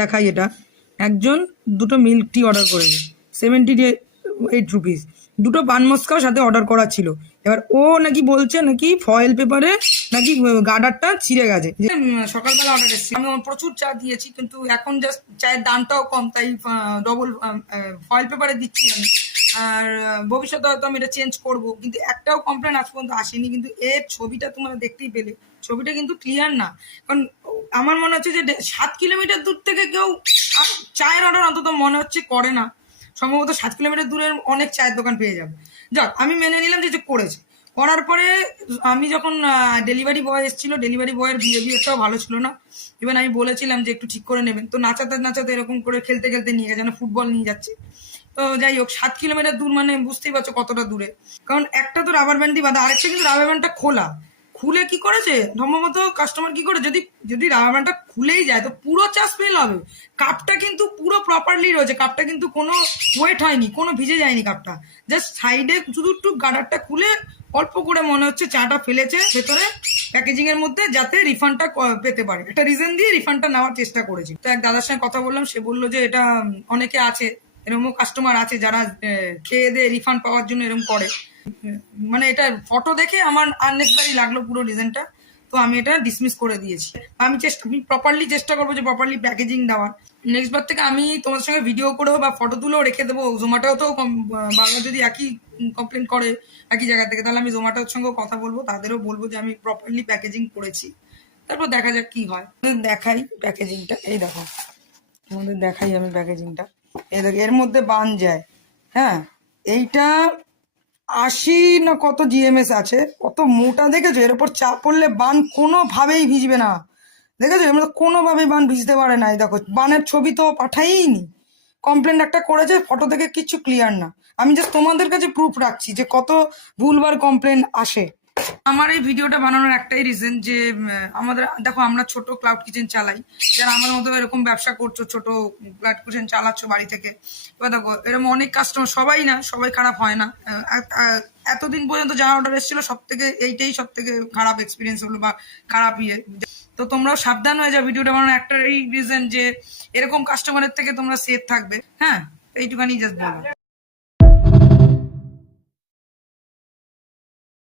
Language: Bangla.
দেখাই, এটা একজন দুটো মিল্ক টি অর্ডার করেছে, 78 রুপিস। দুটো পান মস্কাও সাথে অর্ডার করা ছিল। এবার ও নাকি বলছে নাকি ফয়েল পেপারে নাকি গার্ডারটা ছিঁড়ে গেছে। সকালবেলা অর্ডার এসেছি, আমি প্রচুর চা দিয়েছি, কিন্তু এখন জাস্ট চায়ের দামটাও কম, তাই ডবল ফয়েল পেপারে দিচ্ছি আমি। আর ভবিষ্যতে হয়তো আমি এটা চেঞ্জ করবো, কিন্তু একটাও কমপ্লেন আজ পর্যন্ত আসেনি। কিন্তু এর ছবিটা তোমরা দেখতেই পেলে, ছবিটা কিন্তু ক্লিয়ার না। কারণ আমার মনে হচ্ছে যে 7 কিলোমিটার দূর থেকে কেউ চায়ের অর্ডার অন্তত মনে হচ্ছে করে না। সম্ভবত 7 কিলোমিটার দূরের অনেক চায়ের দোকান পেয়ে যাবে। যাক, আমি মেনে নিলাম যে করেছে। করার পরে আমি যখন ডেলিভারি বয় এসেছিল, ডেলিভারি বয়ের বিহেভিয়ারটাও ভালো ছিল না। ইভেন আমি বলেছিলাম যে একটু ঠিক করে নেবেন, তো নাচাতে নাচাতে এরকম করে খেলতে খেলতে নিয়ে গেছে, যেন ফুটবল নিয়ে যাচ্ছে। তো যাই হোক, 7 কিলোমিটার দূর মানে বুঝতেই পারছো কতটা দূরে। কারণ একটা তো রাবার ব্যান্ডই বাঁধা, আরেকটা কিন্তু রাবার ব্যান্ডটা খোলা। খুলে কি করেছে সম্ভবত কাস্টমার, কি করে যদি রাবার ব্যান্ডটা খুলেই যায় তো পুরো চা স্মেল হবে। কাপটা কিন্তু পুরো প্রপারলি রয়েছে, কাপটা কিন্তু কোনো ওয়েট হয়নি, কোনো ভিজে যায়নি কাপটা। জাস্ট সাইডে শুধু একটু গার্ডারটা খুলে অল্প করে মনে হচ্ছে চাটা ফেলেছে ভেতরে প্যাকেজিং এর মধ্যে, যাতে রিফান্ডটা পেতে পারে। একটা রিজন দিয়ে রিফান্ডটা নেওয়ার চেষ্টা করেছি। তো এক দাদার সঙ্গে কথা বললাম, সে বললো যে এটা অনেকে আছে, এরকম কাস্টমার আছে যারা খেয়ে দিয়ে রিফান্ড পাওয়ার জন্য এরকম করে। মানে এটা ফটো দেখে আমার আননেসেসারি লাগলো পুরো রিজনটা, তো আমি এটা ডিসমিস করে দিয়েছি। আমি প্রপারলি চেষ্টা করবো যে প্রপারলি প্যাকেজিং দেওয়ার। নেক্সট বার থেকে আমি তোমার সঙ্গে ভিডিও করেও বা ফটো তুলেও রেখে দেবো। জোম্যাটোতেও বারবার যদি একই কমপ্লেন করে একই জায়গা থেকে, তাহলে আমি জোম্যাটোর সঙ্গেও কথা বলবো, তাদেরও বলবো যে আমি প্রপারলি প্যাকেজিং করেছি। তারপর দেখা যাক কি হয়। দেখাই প্যাকেজিংটা, এই দেখো আমাদের দেখাই আমি প্যাকেজিংটা। এই দেখো এর মধ্যে বান যায়। হ্যাঁ, এইটা 80 না কত জিএমএস আছে, কত মোটা দেখেছো? এর উপর চাপ পড়লে বান কোনোভাবেই ভিজবে না। দেখেছো, এর মধ্যে কোনোভাবেই বান ভিজতে পারে না। এই দেখো, বানের ছবি তো পাঠাইনি। কমপ্লেন একটা করেছে, ফটো থেকে কিচ্ছু ক্লিয়ার না। আমি জাস্ট তোমাদের কাছে প্রুফ রাখছি যে কত ভুলবার কমপ্লেন আসে। আমার এই ভিডিওটা বানানোর একটাই রিজন যে আমাদের দেখো, আমরা ছোট ক্লাউড কিচেন চালাই। যারা আমার মতো এরকম ব্যবসা করছো, ছোট ক্লাউড কিচেন চালাচ্ছ বাড়ি থেকে, এবার দেখো এরকম অনেক কাস্টমার, সবাই না, সবাই খারাপ হয় না। এতদিন পর্যন্ত যা অর্ডার এসেছিল এইটাই সব থেকে খারাপ এক্সপিরিয়েন্স হলো বা খারাপ ইয়ে। তো তোমরাও সাবধান হয়ে যাও। ভিডিওটা বানানোর একটা এই রিজন যে এরকম কাস্টমারের থেকে তোমরা সেফ থাকবে। হ্যাঁ, এইটুখানি জাস্ট বলো।